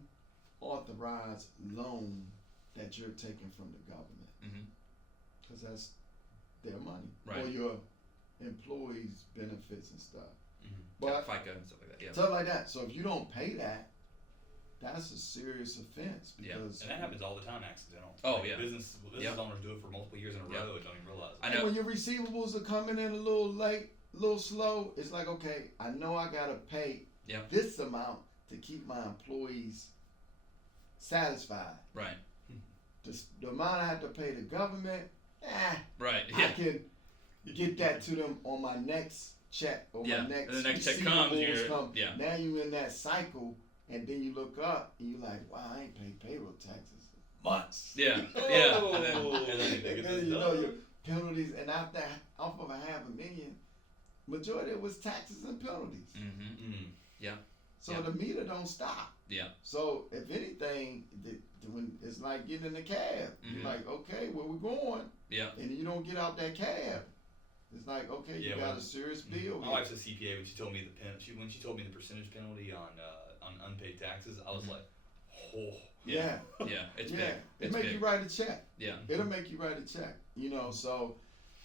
unauthorized loan that you're taking from the government, because that's their money, right, or your employees' benefits and stuff. But FICA and stuff like that. Yeah. Stuff like that. So if you don't pay that, that's a serious offense. Because and that happens all the time, accidental. Oh yeah. Business owners do it for multiple years in a row and don't even realize it. I know. And when your receivables are coming in a little late, a little slow, it's like, okay, I know I gotta pay this amount to keep my employees satisfied. Right. The amount I have to pay the government, right. I can get that to them on my next check or my next. And the next check comes. Now you in that cycle, and then you look up and you like, wow, I ain't paid payroll taxes months. Yeah. And then you know your penalties, and after off of $500,000, majority of it was taxes and penalties. Yeah. So the meter don't stop. Yeah. So if anything, when it's like getting in the cab, you're like, okay, where we going? Yeah. And you don't get out that cab. It's like, okay, you got a serious bill. My wife's a CPA. When she told me when she told me the percentage penalty on unpaid taxes, I was like, oh. Yeah. It's big. It'll make you write a check. Yeah. It'll make you write a check. So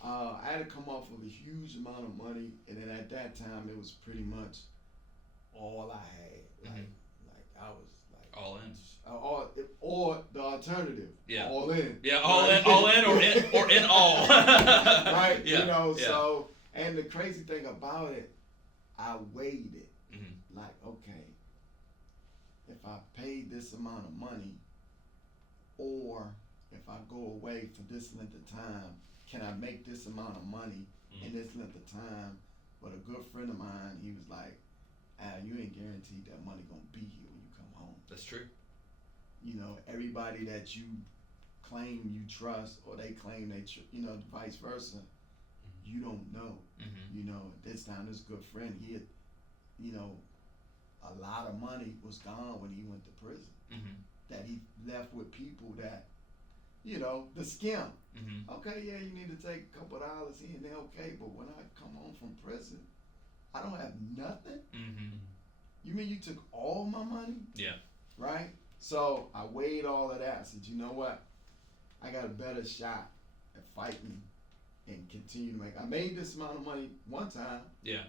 I had to come off of a huge amount of money, and then at that time it was pretty much all I had. Like I was like all in. Or the alternative. Yeah. All in. Yeah, all in or in all. Right. Yeah. So, and the crazy thing about it, I weighed it. Like, okay, if I pay this amount of money, or if I go away for this length of time, can I make this amount of money in this length of time? But a good friend of mine, he was like, you ain't guaranteed that money gonna be here when you come home. That's true. Everybody that you claim you trust, or they claim they vice versa, you don't know. This time, this good friend, he had, a lot of money was gone when he went to prison. That he left with people that, the skim. Okay, yeah, you need to take a couple of dollars here and there, okay, but when I come home from prison, I don't have nothing. You mean you took all my money? Yeah. Right? So I weighed all of that. I said, you know what? I got a better shot at fighting and continue to make. I made this amount of money one time. Yeah.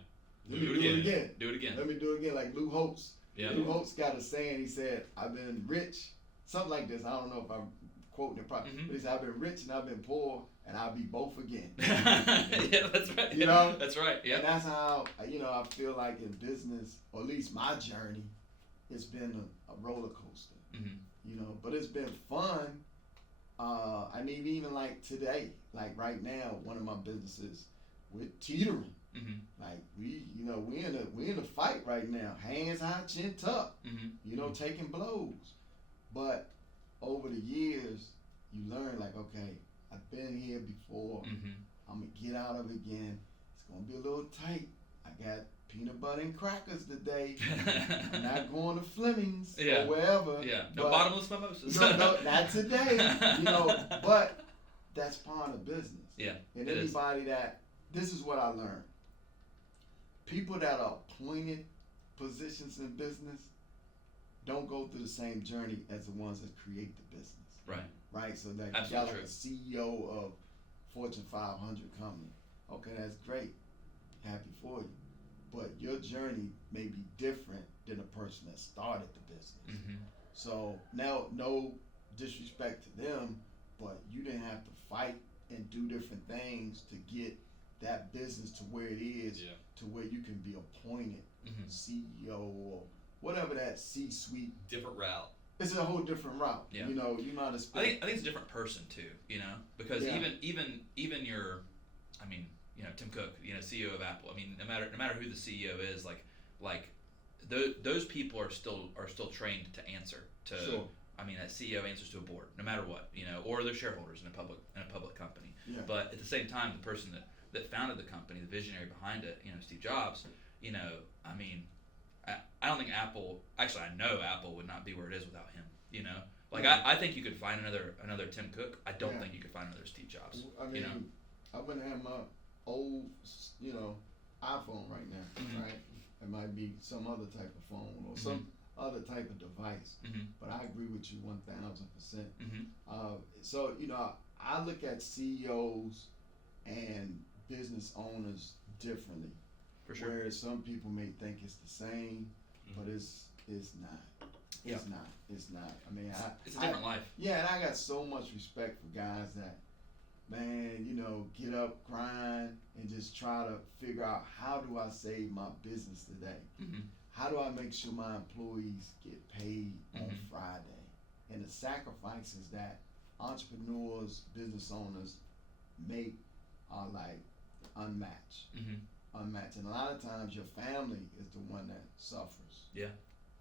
Let me do it again. Do it again. Let me do it again. Like Lou Holtz. Yeah. Lou Holtz got a saying. He said, I've been rich. Something like this. I don't know if I'm quoting it properly. But he said, I've been rich and I've been poor, and I'll be both again. Yeah, that's right. That's right. Yeah. And that's how, I feel like in business, or at least my journey, it's been a roller coaster. But it's been fun. I mean, even like today, like right now, one of my businesses, we're teetering. Like we in a fight right now, hands high, chin tucked. Taking blows. But over the years, you learn like, okay, I've been here before. I'm gonna get out of it again. It's gonna be a little tight. I got peanut butter and crackers today. I'm not going to Fleming's or wherever. Yeah, no bottomless mimosas. no, not today. But that's part of business. Yeah, and anybody this is what I learned. People that are appointed positions in business don't go through the same journey as the ones that create the business. Right. So that you got like a CEO of Fortune 500 company. Okay, that's great. Happy for you. But your journey may be different than the person that started the business. So now, no disrespect to them, but you didn't have to fight and do different things to get that business to where it is, to where you can be appointed CEO or whatever that C-suite. Different route. it's a whole different route. Yeah. You know, you might have I think it's a different person too. You know, because even your, I mean, you know, Tim Cook, you know, CEO of Apple. I mean, no matter who the CEO is, like those people are still trained to answer to. Sure. I mean, that CEO answers to a board, no matter what, you know, or they're shareholders in a public company. Yeah. But at the same time, the person that founded the company, the visionary behind it, you know, Steve Jobs, you know, I mean, I don't think Apple. Actually, I know Apple would not be where it is without him. You know, like I think you could find another Tim Cook. I don't think you could find another Steve Jobs. I mean, you know? I wouldn't have my old, you know, iPhone right now, right? It might be some other type of phone or some other type of device. But I agree with you 1,000%. So you know, I look at CEOs and business owners differently. For sure. Whereas some people may think it's the same, but it's not. Yeah. It's not. I mean, it's a different life. Yeah, and I got so much respect for guys that, man, you know, get up, grind, and just try to figure out how do I save my business today? How do I make sure my employees get paid on Friday? And the sacrifices that entrepreneurs, business owners make are like unmatched. Unmatched. And a lot of times your family is the one that suffers. Yeah.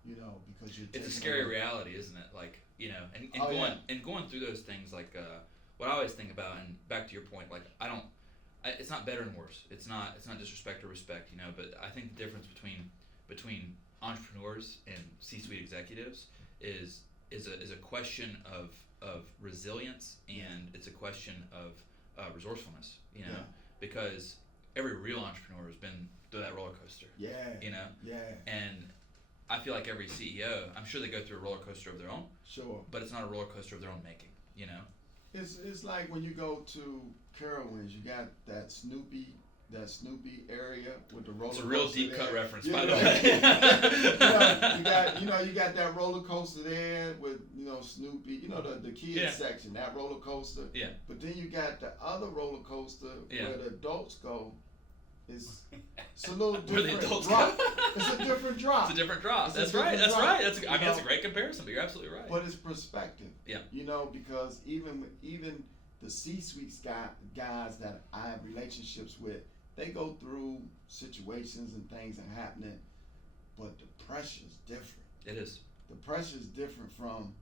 You know, because you're it's a scary reality, isn't it? Like, you know, and going through those things, like what I always think about, and back to your point, like it's not better and worse. It's not disrespect or respect, you know. But I think the difference between entrepreneurs and C-suite executives is a question of resilience, and it's a question of resourcefulness, you know, because every real entrepreneur has been through that roller coaster. Yeah. You know. Yeah. And I feel like every CEO, I'm sure they go through a roller coaster of their own. Sure. But it's not a roller coaster of their own making, you know? It's like when you go to Carowinds, you got that Snoopy area with the roller coaster. It's a real deep cut reference, by the way. you got that roller coaster there with, you know, Snoopy, you know, the kids section, that roller coaster. Yeah. But then you got the other roller coaster where the adults go. It's a little different drop. It's a different drop. It's a different drop. That's right. That's a great comparison, but you're absolutely right. But it's perspective. Yeah. You know, because even the C-suite guys that I have relationships with, they go through situations and things are happening, but the pressure is different. It is. The pressure is different from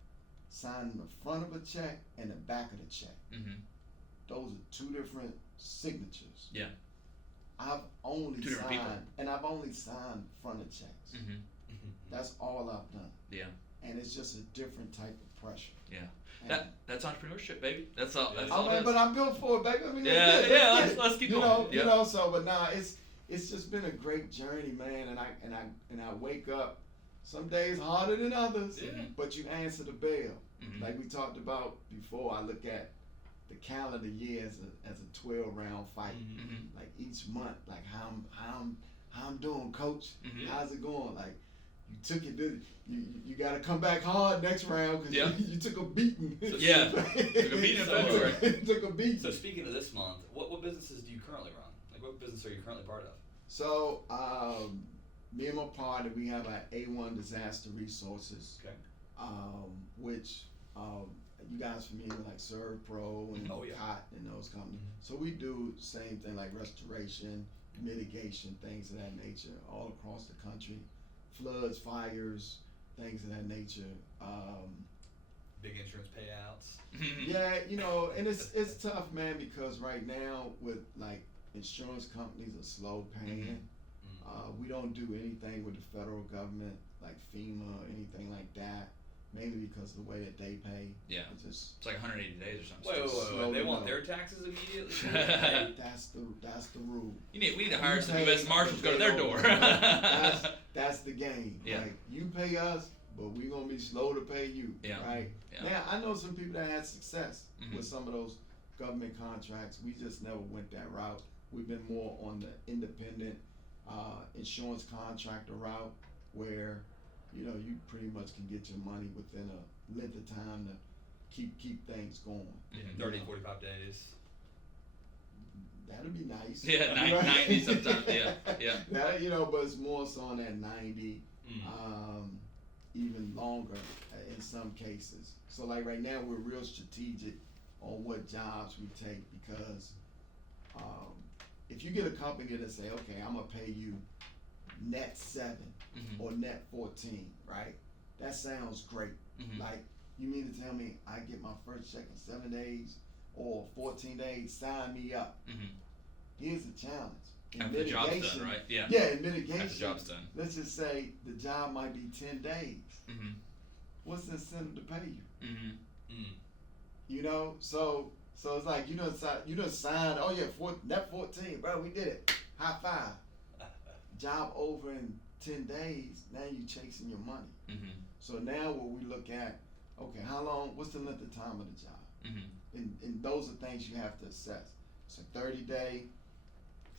signing the front of a check and the back of the check. Those are two different signatures. Yeah. I've only signed front of checks. That's all I've done. Yeah. And it's just a different type of pressure. Yeah. That's entrepreneurship, baby. That's all. That's all. But I'm built for it, baby. I mean, let's keep going. You know. So, but nah, it's just been a great journey, man. And I wake up some days harder than others. But you answer the bell, like we talked about before. I look at the calendar year as a 12-round fight. Like each month, like how I'm doing, coach. How's it going? Like you took it. You got to come back hard next round because you took a beating. Took a beating in February. Took a beating. So speaking of this month, what businesses do you currently run? Like what business are you currently part of? So me and my partner, we have our A1 Disaster Resources. Okay. Which you guys familiar with like ServPro and COT and those companies. So we do the same thing like restoration, mitigation, things of that nature all across the country. Floods, fires, things of that nature. Big insurance payouts. Yeah, you know, and it's tough, man, because right now with like insurance companies are slow paying. We don't do anything with the federal government like FEMA or anything like that. Mainly because of the way that they pay. Yeah. It's like 180 days or something. Wait. They want their taxes immediately? That's the rule. We need to hire some U.S. Marshals to go to their door. That's the game. Yeah. Like, you pay us, but we're going to be slow to pay you. Yeah. Right? Yeah. Now, I know some people that had success with some of those government contracts. We just never went that route. We've been more on the independent insurance contractor route where you know, you pretty much can get your money within a length of time to keep things going. 30, 45 days. That'd be nice. Yeah, 90 sometimes. Yeah. That, you know, but it's more so on that 90. even longer in some cases. So like right now we're real strategic on what jobs we take because if you get a company that say, okay, I'm gonna pay you net 7 or net 14, right? That sounds great. Like, you mean to tell me I get my first check in 7 days or 14 days? Sign me up. Here's the challenge. After the job's done, right? Yeah. Yeah, in mitigation. After the job's done. Let's just say the job might be 10 days. What's the incentive to pay you? You know, so it's like you done signed. Oh yeah, net 14, bro. We did it. High five. Job over in 10 days. Now you chasing your money. So now what we look at, okay, how long? What's the length of time of the job? And those are things you have to assess. It's a 30-day,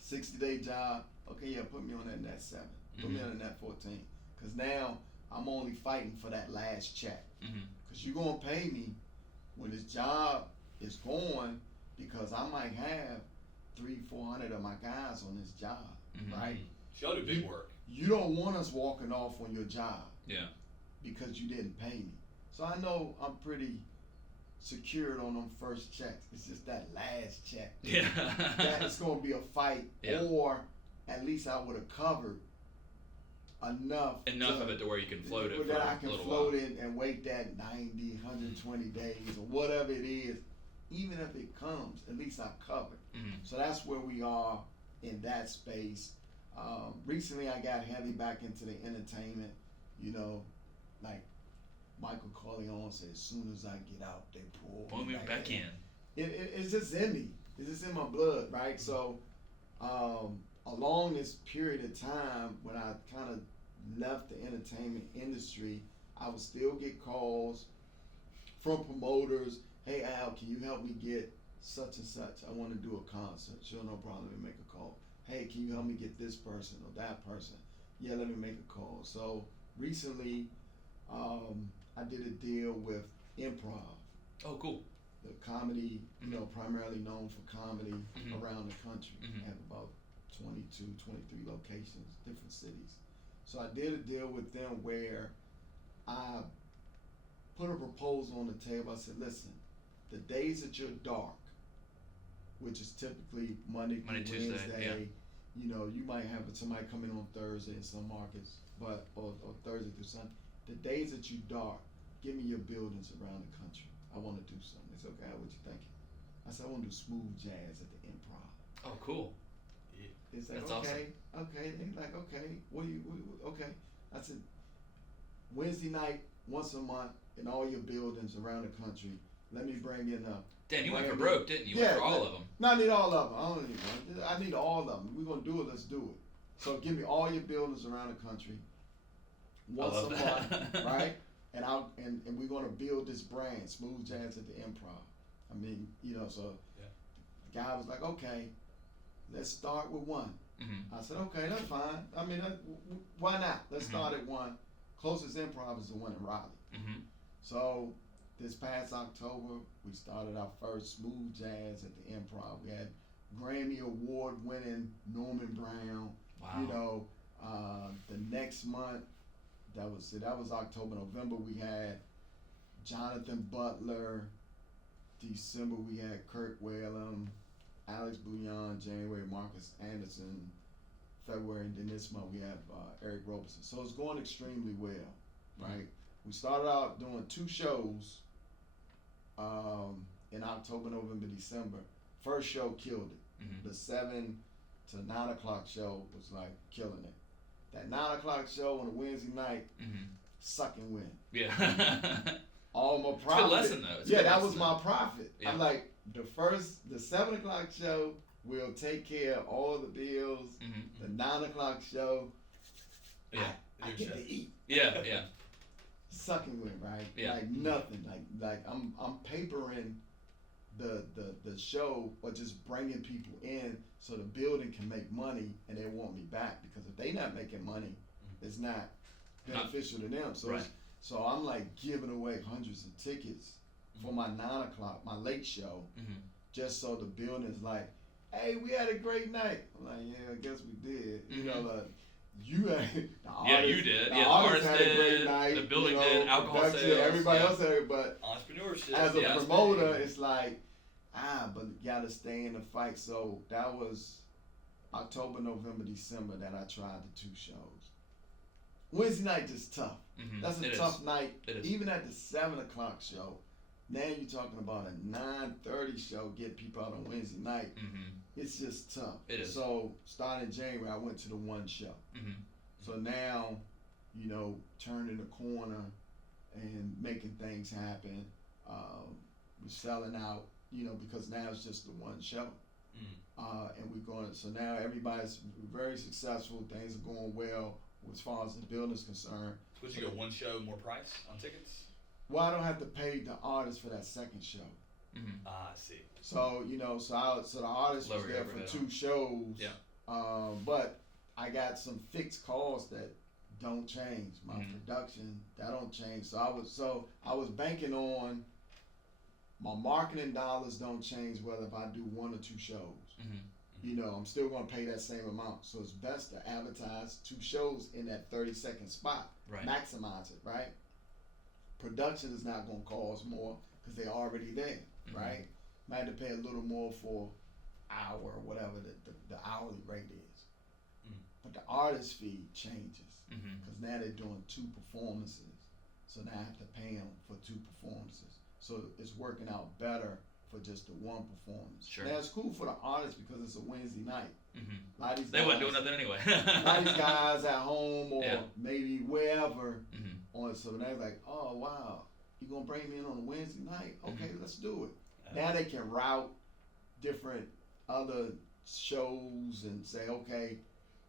60-day job. Okay, yeah, put me on that net 7. Put me on that net 14. Because now I'm only fighting for that last check. Because you're going to pay me when this job is going, because I might have 300-400 of my guys on this job, right? Y'all do big work. You don't want us walking off on your job. Yeah. Because you didn't pay me. So I know I'm pretty secured on them first checks. It's just that last check. Yeah. That's going to be a fight. Yeah. Or at least I would have covered enough of it to where you can float it for that I can a little float while. it and wait that 90, 120 days or whatever it is. Even if it comes, at least I covered. So that's where we are in that space. Recently I got heavy back into the entertainment, you know, like Michael Corleone said, as soon as I get out, they pull me back in. It's just in me. It's just in my blood, right? So along this period of time when I kind of left the entertainment industry, I would still get calls from promoters. Hey Al, can you help me get such and such? I want to do a concert. Sure, no problem. Let me make a call. Hey, can you help me get this person or that person? Yeah, let me make a call. So recently, I did a deal with Improv. Oh, cool. The comedy, you know, primarily known for comedy around the country. They have about 22, 23 locations, different cities. So I did a deal with them where I put a proposal on the table. I said, listen, the days that you're dark, which is typically Monday through Tuesday, Wednesday, you know, you might have somebody come in on Thursday in some markets, but or Thursday through Sunday. The days that you dark, give me your buildings around the country. I want to do something. They said, okay, what you thinking? I said, I want to do smooth jazz at the Improv. Oh, cool. It's like, That's okay, awesome. okay. They're like, okay, okay. I said, Wednesday night, once a month, in all your buildings around the country, let me bring in Dan, you went for broke, didn't you? You went for all of them. No, I need all of them. I don't need one. I need all of them. We're going to do it, let's do it. So give me all your buildings around the country once a month, right? And we're going to build this brand, Smooth Jazz at the Improv. I mean, you know, so the guy was like, okay, let's start with one. I said, okay, that's fine. I mean, why not? Let's start at one. Closest Improv is the one in Raleigh. So this past October, we started our first Smooth Jazz at the Improv. We had Grammy Award winning Norman Brown. Wow. You know, the next month, that was October. November, we had Jonathan Butler. December, we had Kirk Whalum, Alex Bouillon, January, Marcus Anderson. February, and then this month we have Eric Roberson. So it's going extremely well, right? We started out doing 2 shows in October, November, December. First show killed it. The 7 to 9 o'clock show was like killing it. That 9 o'clock show on a Wednesday night, suck and win. Yeah. All my profit. It's a good lesson though. Yeah, that was my profit. Yeah. I'm like, the 7 o'clock show will take care of all the bills. The 9 o'clock show, I get to eat. Yeah. Suck and win, right? Yeah. Like nothing. Like I'm papering the show, or just bringing people in so the building can make money and they want me back, because if they not making money, it's not beneficial to them. So so I'm like giving away hundreds of tickets for my 9 o'clock, my late show, just so the building's like, hey, we had a great night. I'm like, yeah, I guess we did. You know, you had you did. The Yeah, the artist artist had a great did. night. The building you know, did. Alcohol production, sales. everybody else had it, but entrepreneurship. as a promoter, it's like, but you gotta stay in the fight. So that was October, November, December that I tried the 2 shows. Wednesday night is tough. Mm-hmm. That's a It tough is. night. It is. Even at the 7 o'clock show. Now you're talking about a 9:30 show, get people out on Wednesday night. Mm-hmm. It's just tough. It is. So starting January, I went to the 1 show. Mm-hmm. So now, turning the corner and making things happen. We're selling out, because now it's just the 1 show. And we're going. So now everybody's very successful. Things are going well as far as the building's concerned. Would you go 1 show, more price on tickets? Well, I don't have to pay the artist for that 2nd show. Mm-hmm. I see. So so the artist was there for 2 shows. Yeah. But I got some fixed costs that don't change. My production that don't change. So I was banking on my marketing dollars don't change whether if I do 1 or 2 shows. Mm-hmm. I'm still gonna pay that same amount. So it's best to advertise 2 shows in that 30-second spot. Right. Maximize it, right? Production is not gonna cost more because they're already there, right? Might have to pay a little more for hour or whatever the hourly rate is. But the artist fee changes because now they're doing 2 performances. So now I have to pay them for 2 performances. So it's working out better for just the 1 performance. Sure. Now it's cool for the artist because it's a Wednesday night. Mm-hmm. A lot of these They guys, wasn't doing nothing anyway. a lot of these guys at home or Yeah. maybe wherever Mm-hmm. on. So they're like, oh wow, you gonna bring me in on a Wednesday night? Okay, let's do it. Yeah. Now they can route different other shows and say, okay,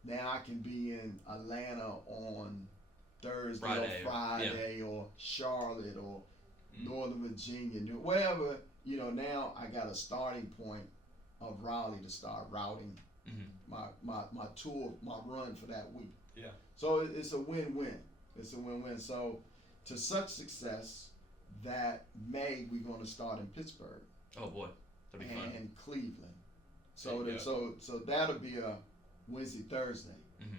now I can be in Atlanta on Thursday or Friday or Charlotte or Northern Virginia, wherever, now I got a starting point of Raleigh to start routing my tour, my run for that week. Yeah. So it's a win-win. It's a win-win. So to such success that May we're going to start in Pittsburgh. Oh boy, that'd be fun. And Cleveland. So that'll be a Wednesday, Thursday. Mm-hmm.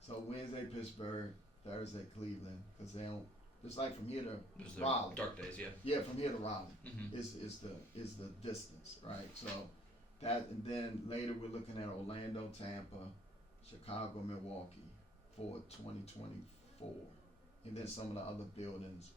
So Wednesday Pittsburgh, Thursday Cleveland, because they don't. It's like from here to There's the Raleigh. dark days, yeah. Yeah, from here to Raleigh Mm-hmm. is the distance, right? So that, and then later we're looking at Orlando, Tampa, Chicago, Milwaukee for 2024, and then some of the other buildings.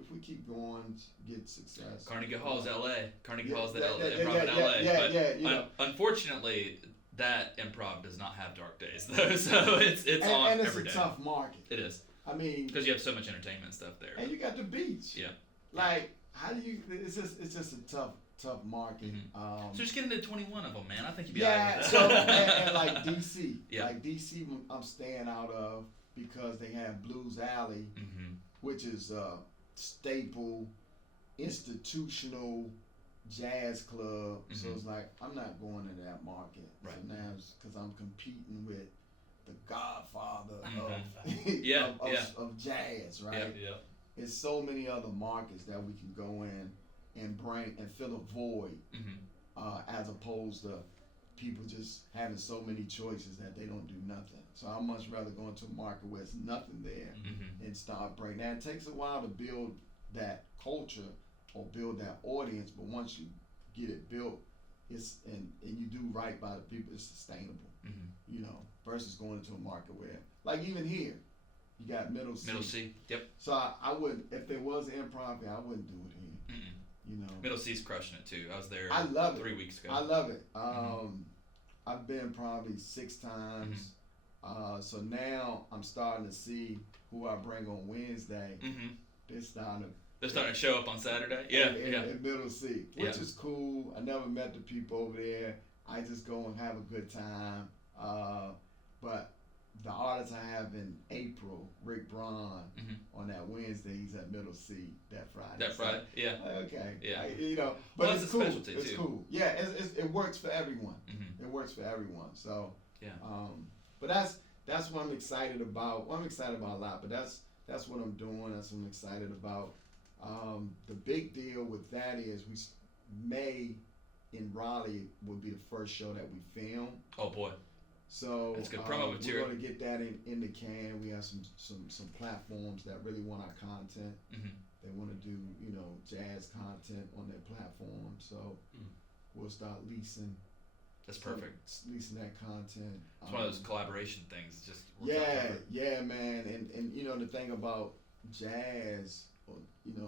If we keep going, get success. Carnegie Hall's L.A. Carnegie Hall's the improv in LA. Unfortunately, that improv does not have dark days though, so it's on and it's every a day. tough market. It is. I mean, Because you have so much entertainment stuff there. and you got the beach. Yeah. Like, how do you? It's just a tough market. So just get into 21 of them, man. I think you'd be Yeah. alright with So that. and like DC, Yeah. like DC, I'm staying out of because they have Blues Alley, Mm-hmm. which is a staple, institutional jazz club. So it's like I'm not going to that market. Right. So now it's because I'm competing with the Godfather of jazz, right? Yeah. There's so many other markets that we can go in and bring and fill a void, as opposed to people just having so many choices that they don't do nothing. So I'd much rather go into a market where it's nothing there and start bringing that. It takes a while to build that culture or build that audience, but once you get it built, it's and you do right by the people, it's sustainable. Versus going into a market where, like even here, you got Middle C. Middle C, yep. So I wouldn't, if there was an improv here, I wouldn't do it here. Middle C's crushing it too. I was there I love 3 weeks ago. I love it. I've been probably 6 times. So now I'm starting to see who I bring on Wednesday. They're starting to show up on Saturday. Yeah, in Middle C, which is cool. I never met the people over there. I just go and have a good time. But the artist I have in April, Rick Braun, on that Wednesday, he's at Middle C that Friday. That Friday, yeah. Okay. Yeah. But Well, it's that's a cool. specialty, It's too. cool. Yeah, it works for everyone. Mm-hmm. It works for everyone. So Yeah. But that's what I'm excited about. Well, I'm excited about a lot, but that's what I'm doing. That's what I'm excited about. The big deal with that is May in Raleigh will be the first show that we film. Oh boy. So that's good promo material. We're going to get that in the can. We have some platforms that really want our content. Mm-hmm. They want to do, jazz content on their platform. So we'll start leasing. That's perfect. Leasing that content. It's one of those collaboration things. Just yeah, man. And the thing about jazz,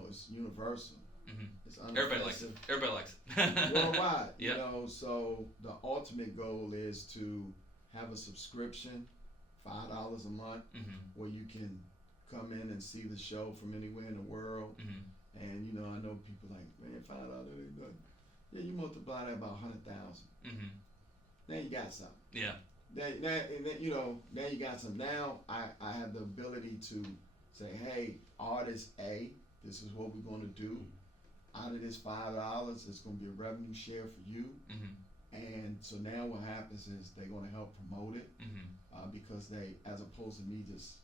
it's universal. Mm-hmm. It's Everybody likes it. Worldwide. Yeah. So the ultimate goal is to have a subscription, $5 a month, where you can come in and see the show from anywhere in the world. Mm-hmm. And I know people like, man, $5 ain't nothing. Yeah, you multiply that by 100,000. Mm-hmm. Now you got something. Yeah. Now you got something. Now I have the ability to say, hey, artist A, this is what we're going to do. Out of this $5, it's going to be a revenue share for you. Mm-hmm. And so now what happens is they're going to help promote it, because they, as opposed to me just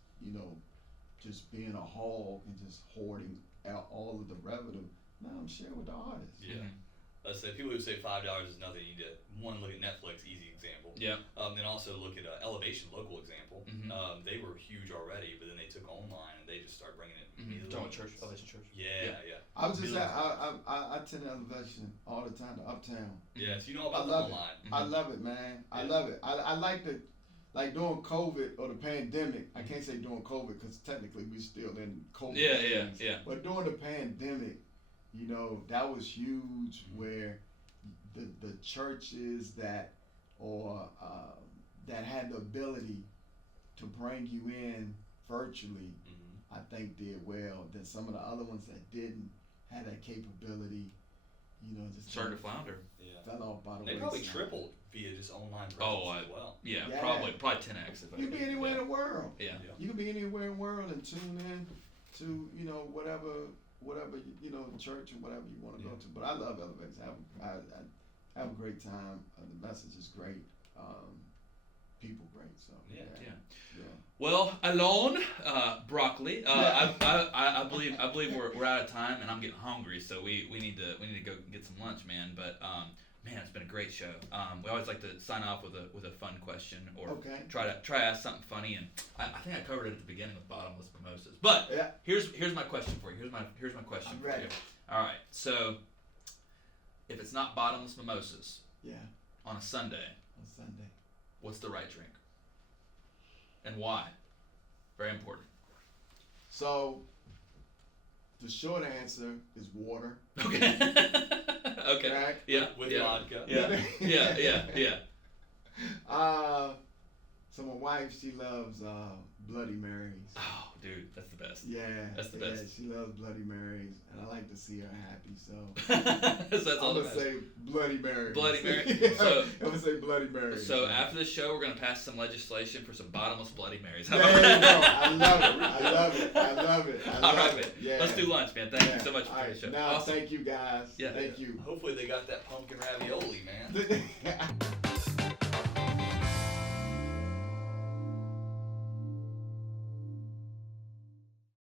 being a hog and just hoarding out all of the revenue. Now I'm sharing with the artists. Yeah. Let's say people who say $5 is nothing. You need to look at Netflix, easy example. Yeah. Then also look at Elevation, local example. Mm-hmm. They were huge already, but then they took online and they just started bringing it. Talking about Elevation Church. Yeah. I was just I attend Elevation all the time to Uptown. Yeah, so you know about the online. I love it, man. I love it. I like the. Like during COVID or the pandemic, I can't say during COVID because technically we're still in COVID. Yeah. But during the pandemic, that was huge, where the churches that had the ability to bring you in virtually, I think did well. Then some of the other ones that didn't have that capability, just started to flounder. Fell off by the way. They probably tripled via just online presence as well. Yeah, probably 10x. You can be anywhere in the world. Yeah. You can be anywhere in the world and tune in to whatever church or whatever you want to go to. But I love Elevation. I have a great time. The message is great. People great. So yeah. Well, Allan, broccoli. I believe we're out of time, and I'm getting hungry, so we need to go get some lunch, man. But man, it's been a great show. We always like to sign off with a fun question, or try to ask something funny. And I think I covered it at the beginning with bottomless mimosas. But here's my question for you. Here's my question for you. All right. So if it's not bottomless mimosas, on a Sunday, what's the right drink? And why? Very important. So, the short answer is water. Okay. Okay. Right? Yeah. With vodka. Yeah. So my wife, she loves Bloody Marys. Oh, dude, that's the best. Yeah. That's the best. Yeah, she loves Bloody Marys, and I like to see her happy, so. So that's all I'm going to say Bloody Mary. Bloody Mary. So, I'm going to say Bloody Mary. So after the show, we're going to pass some legislation for some bottomless Bloody Marys. There you go. I love it. All right, man. Yeah. Let's do lunch, man. Thank you so much for the show. Now, awesome. Thank you, guys. Yeah. Thank you. Hopefully they got that pumpkin ravioli, man.